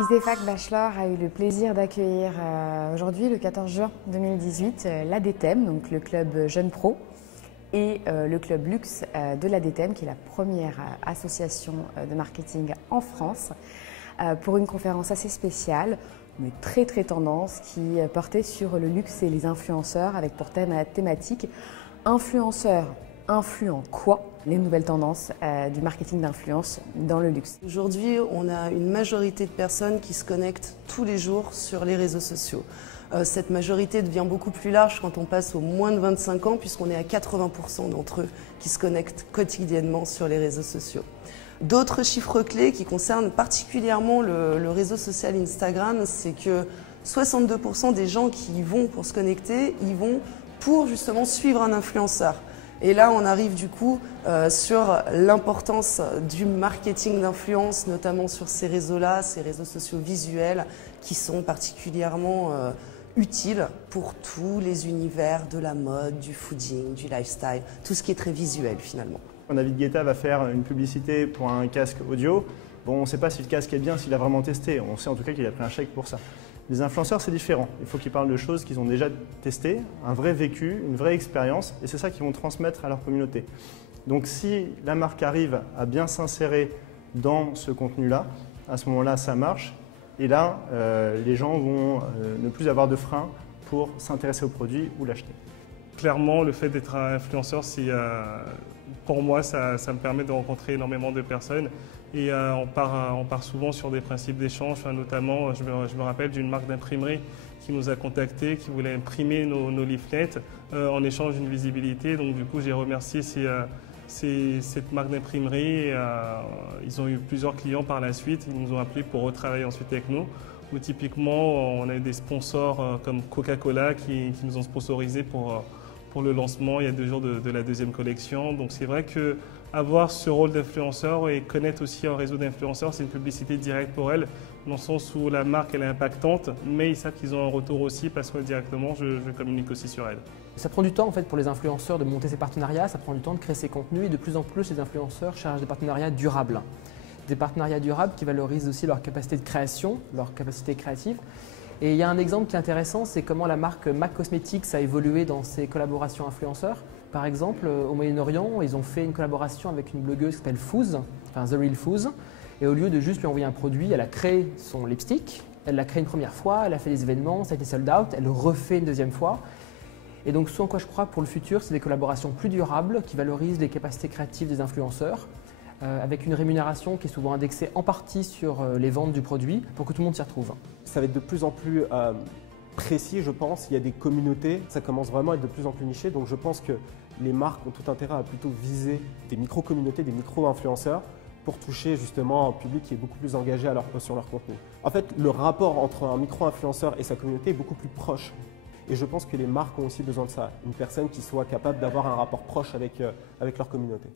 ISEFAC Bachelor a eu le plaisir d'accueillir aujourd'hui, le 14 juin 2018, l'ADTEM, donc le club Jeunes Pro, et le club Luxe de l'ADTEM, qui est la première association de marketing en France, pour une conférence assez spéciale, mais très tendance, qui portait sur le luxe et les influenceurs, avec pour thématique influenceurs. Influent quoi? Les nouvelles tendances du marketing d'influence dans le luxe. Aujourd'hui, on a une majorité de personnes qui se connectent tous les jours sur les réseaux sociaux. Cette majorité devient beaucoup plus large quand on passe aux moins de 25 ans, puisqu'on est à 80% d'entre eux qui se connectent quotidiennement sur les réseaux sociaux. D'autres chiffres clés qui concernent particulièrement le réseau social Instagram, c'est que 62% des gens qui y vont pour se connecter, y vont pour justement suivre un influenceur. Et là, on arrive du coup sur l'importance du marketing d'influence, notamment sur ces réseaux-là, ces réseaux sociaux visuels qui sont particulièrement utiles pour tous les univers de la mode, du fooding, du lifestyle, tout ce qui est très visuel finalement. Quand David Guetta va faire une publicité pour un casque audio, bon, on ne sait pas si le casque est bien, s'il a vraiment testé. On sait en tout cas qu'il a pris un chèque pour ça. Les influenceurs, c'est différent. Il faut qu'ils parlent de choses qu'ils ont déjà testées, un vrai vécu, une vraie expérience, et c'est ça qu'ils vont transmettre à leur communauté. Donc si la marque arrive à bien s'insérer dans ce contenu-là, à ce moment-là, ça marche. Et là, les gens vont ne plus avoir de frein pour s'intéresser au produit ou l'acheter. Clairement, le fait d'être un influenceur, pour moi, ça me permet de rencontrer énormément de personnes. Et on part souvent sur des principes d'échange, notamment, je me rappelle d'une marque d'imprimerie qui nous a contactés, qui voulait imprimer nos leaflets en échange d'une visibilité. Donc du coup, j'ai remercié cette marque d'imprimerie. Ils ont eu plusieurs clients par la suite. Ils nous ont appelés pour retravailler ensuite avec nous. Où typiquement, on a eu des sponsors comme Coca-Cola qui nous ont sponsorisés pour le lancement il y a 2 jours de la deuxième collection. Donc c'est vrai que avoir ce rôle d'influenceur et connaître aussi un réseau d'influenceurs, c'est une publicité directe pour elles, dans le sens où la marque elle est impactante, mais ils savent qu'ils ont un retour aussi parce que directement je communique aussi sur elle. Ça prend du temps en fait pour les influenceurs de monter ces partenariats, ça prend du temps de créer ces contenus et de plus en plus les influenceurs cherchent des partenariats durables. Des partenariats durables qui valorisent aussi leur capacité de création, leur capacité créative. Et il y a un exemple qui est intéressant, c'est comment la marque MAC Cosmetics a évolué dans ses collaborations influenceurs. Par exemple, au Moyen-Orient, ils ont fait une collaboration avec une blogueuse qui s'appelle Fouz, enfin The Real Fouz. Et au lieu de juste lui envoyer un produit, elle a créé son lipstick, elle l'a créé une première fois, elle a fait des événements, ça a été sold out, elle le refait une deuxième fois. Et donc ce en quoi je crois pour le futur, c'est des collaborations plus durables qui valorisent les capacités créatives des influenceurs, avec une rémunération qui est souvent indexée en partie sur les ventes du produit pour que tout le monde s'y retrouve. Ça va être de plus en plus précis, je pense. Il y a des communautés, ça commence vraiment à être de plus en plus niché. Donc je pense que les marques ont tout intérêt à plutôt viser des micro-communautés, des micro-influenceurs pour toucher justement un public qui est beaucoup plus engagé sur leur contenu. En fait, le rapport entre un micro-influenceur et sa communauté est beaucoup plus proche. Et je pense que les marques ont aussi besoin de ça, une personne qui soit capable d'avoir un rapport proche avec leur communauté.